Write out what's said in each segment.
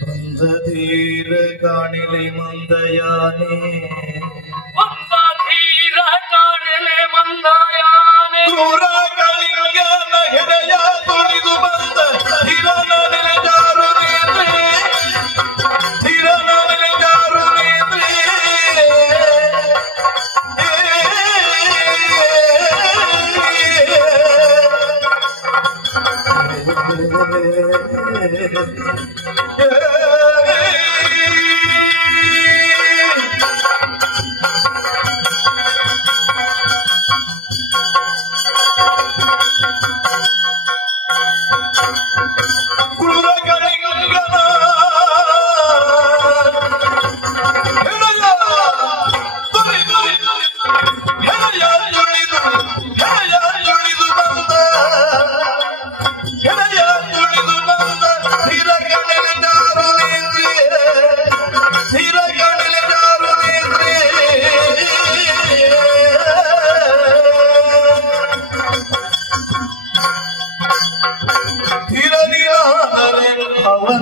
மந்ததீர காணிலை மந்தயானே மந்ததீர காணிலை மந்தயானே குரகலிங்க நகர Yeah.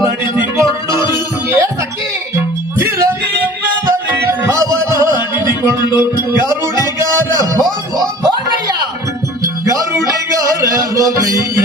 ನಡೆದಿಕೊಂಡು ಅವನಾಡಿಸಿಕೊಂಡು ಗರುಡಿಗಾರ ಹೋಗಯ್ಯ ಗರುಡಿಗಾರ ಹೋಗಯ್ಯ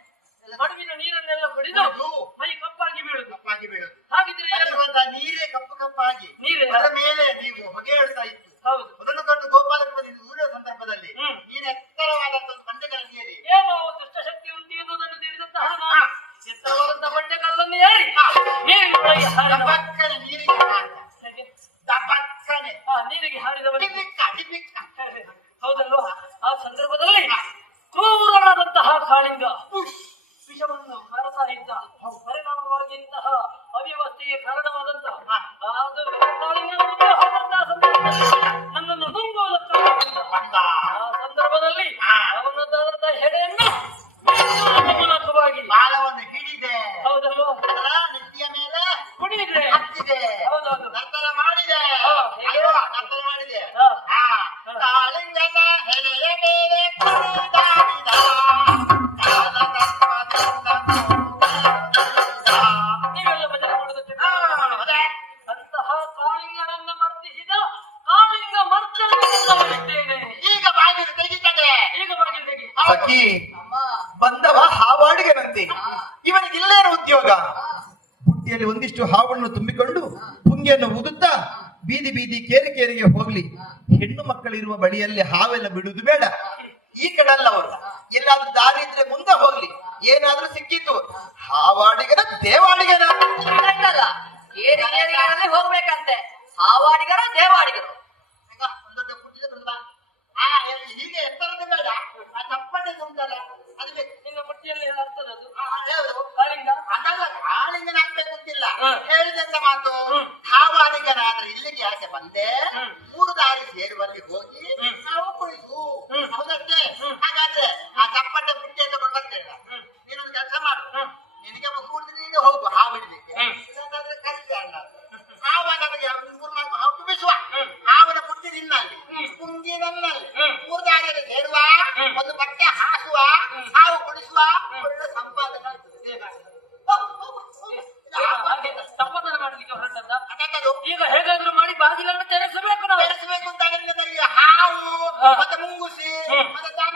ಮಡುವಿನ ನೀರನ್ನೆಲ್ಲ ಕುಡಿದು ಮೈ ಕಪ್ಪಾಗಿ ಬೀಳು ಕಪ್ಪಾಗಿ ಬೀಳುದು. ಹಾಗಿದ್ರೆ ನೀರೇ ಕಪ್ಪು ಕಪ್ಪಾಗಿ ನೀರೇ. ಅದರ ಮೇಲೆ ನೀವು ಹೊಗೆ ಹೇಳ್ತಾ ಇತ್ತು ಹೌದು. ಹಾಕಿ ಬಂದವ ಹಾವಾಡಿಗನಂತೆ ಇವನಿಗಿಲ್ಲೇನು ಉದ್ಯೋಗ? ಬುಟ್ಟಿಯಲ್ಲಿ ಒಂದಿಷ್ಟು ಹಾವನ್ನು ತುಂಬಿಕೊಂಡು ಪುಂಗಿಯನ್ನು ಊದುತ್ತಾ ಬೀದಿ ಬೀದಿ ಕೇರಿ ಕೇರಿಗೆ ಹೋಗ್ಲಿ. ಹೆಣ್ಣು ಮಕ್ಕಳಿರುವ ಬಳಿಯಲ್ಲಿ ಹಾವೆಲ್ಲ ಬಿಡುವುದು ಬೇಡ. ಈ ಕಡಲ್ಲ ಅವರು. ಎಲ್ಲಾದ್ರೂ ದಾರಿ ಇದ್ರೆ ಮುಂದೆ ಹೋಗ್ಲಿ. ಏನಾದ್ರೂ ಸಿಕ್ಕಿತ್ತು. ಹಾವಾಡಿಗನ ದೇವಾಡಿಗನ. ಹೋಗ್ಬೇಕಂತೆ. ಹಾವಾಡಿಗರ ದೇವಾಡಿಗರು ಭಕ್ತಿಯಲ್ಲಿ ಏನಾಗ್ತದೆ ಅದು? ಕಾಳಿಂಗ ಅದಲ್ಲ ಕಾಳಿಂಗನ ಆಗ್ತೇ ಗೊತ್ತಿಲ್ಲ. ಹೇಳಿದಂತ ಮಾತು ಭಾವಾಲಿಂಗನಾದ್ರೆ ಇಲ್ಲಿಗೆ ಯಾಕೆ ಬಂದೆ? ಮೂರು ದಾರಿ ಸೇರುವಲ್ಲಿ ಹೋಗಿ ಈಗ ಹೇಗಾದ್ರೂ ಮಾಡಿ ಬಾಗಿಲನ್ನು ತೆರೆಸಬೇಕು ನಾವು. ಬೆಳೆಸಬೇಕು ಅಂತ ಹಾವು ಮತ್ತೆ ಮುಂಗುಸಿ ಮತ್ತೆ ತಾಮ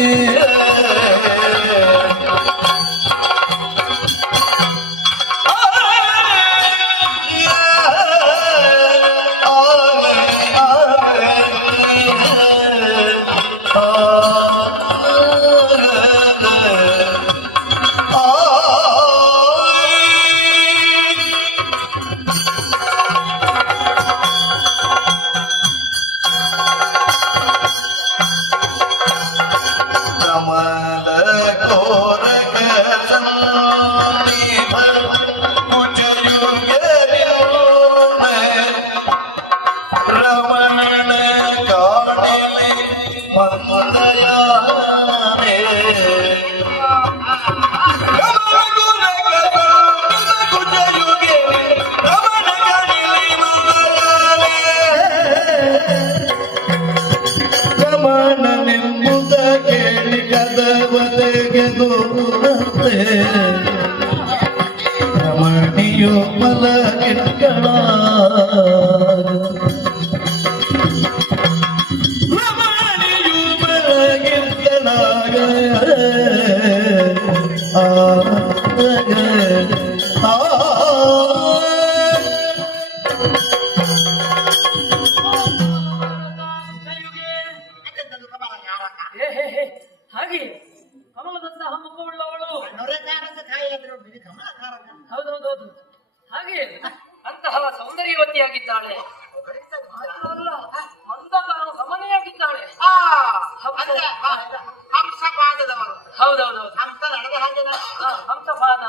وسلم உலகிற்கடா ಹಂಸಪಾದದವರು ಹಂತ ಹಂಸ ನಡೆದ ಹಾಗೆ ಹಂಸಪಾದ.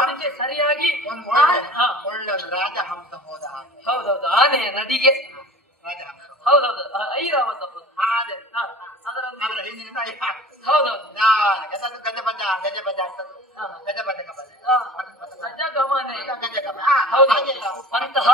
ಅದಕ್ಕೆ ಸರಿಯಾಗಿ ಒಳ್ಳೆ ರಾಜ ಹಾ, ಒಳ್ಳೆ ಒಂದು ರಾಜಹಂಸ ಹೋದ ಹೌದೌದು ಆನೆಯ ನಡಿಗೆ ರಾಜ ಹೌದೌದು ಐರಾವತ. ಹೌದೌದು. ಗಜ ಬಜ ಗಜಬಜ ಅಂತದ್ದು. ಗಜ ಬಜ ಗಜ ಗಮನೆ ಗಜ ಕಬ ಹಾ, ಹೌದು. ಹಾಗೆಲ್ಲ. ಅಂತಹ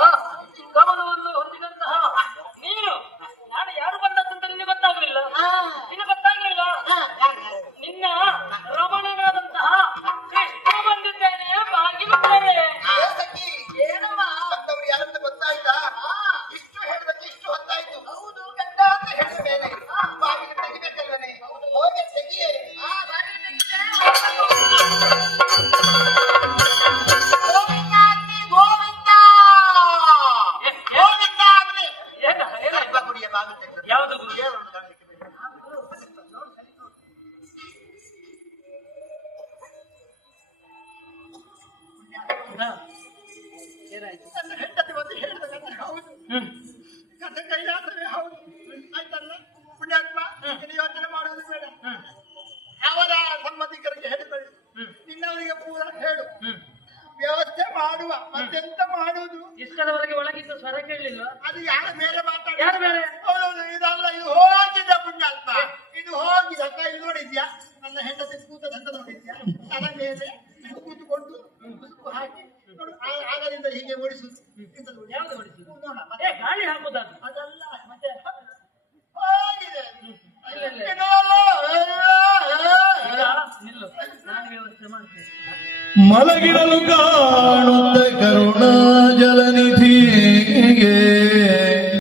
ಏನಾಯ್ತು? ನನ್ನ ಹೆಂಡತಿ ಬಂದು ಹೇಳಿದ ಕಥೆ ಹೌದು. ಕಥೆ ಕೈಲಾಸವೇ ಹೌದು. ಆಯ್ತಲ್ಲ? ಪುಣ್ಯಾತ್ಮ ನೀನು ಯೋಚನೆ ಮಾಡುವುದು ಬೇಡ. ಅವರ ಸಂಬಂಧಿಕರಿಗೆ ಹೇಳಿಕೊಳ್ಳಿ. ನಿನ್ನವರಿಗೆ ಪೂರ ಹೇಳು. ವ್ಯವಸ್ಥೆ ಮಾಡುವ ಮತ್ತೆಂತ ಮಾಡುವುದು? ಇಷ್ಟದವರೆಗೆ ಒಳಗಿದ್ದ ಸ್ವರ ಕೇಳಲಿಲ್ಲ ಅದು ಯಾರ ಮೇಲೆ ಮಾತಾಡ ಬೇರೆ? ಮೇಲೆ? ಹೌದೌದು ಇದಲ್ಲ ಇದು ಹೋಗಿದ್ದ ಪುಣ್ಯಾತ್ಮ. ಇದು ಹೋಗಿದ ಕೈ ನೋಡಿದ್ಯಾ? ನನ್ನ ಹೆಂಡತಿ ಕೂತ ದಂಡ ನೋಡಿದ್ಯಾ? ತಲೆ ಮೇಲೆ ಕೂತುಕೊಂಡು ಮುಸುಕು ಹಾಕಿ ನೋಡು ಆಗದಿಂದ ಹೀಗೆ ಓಡಿಸುದು. ಯಾವ್ದು ನೋಡ ಮತ್ತೆ ಗಾಳಿ ಅದಲ್ಲ ಮತ್ತೆ ಹೋಗಿದೆ ಮಲಗಿರಲು ಕಾಣುತ್ತ ಕರುಣ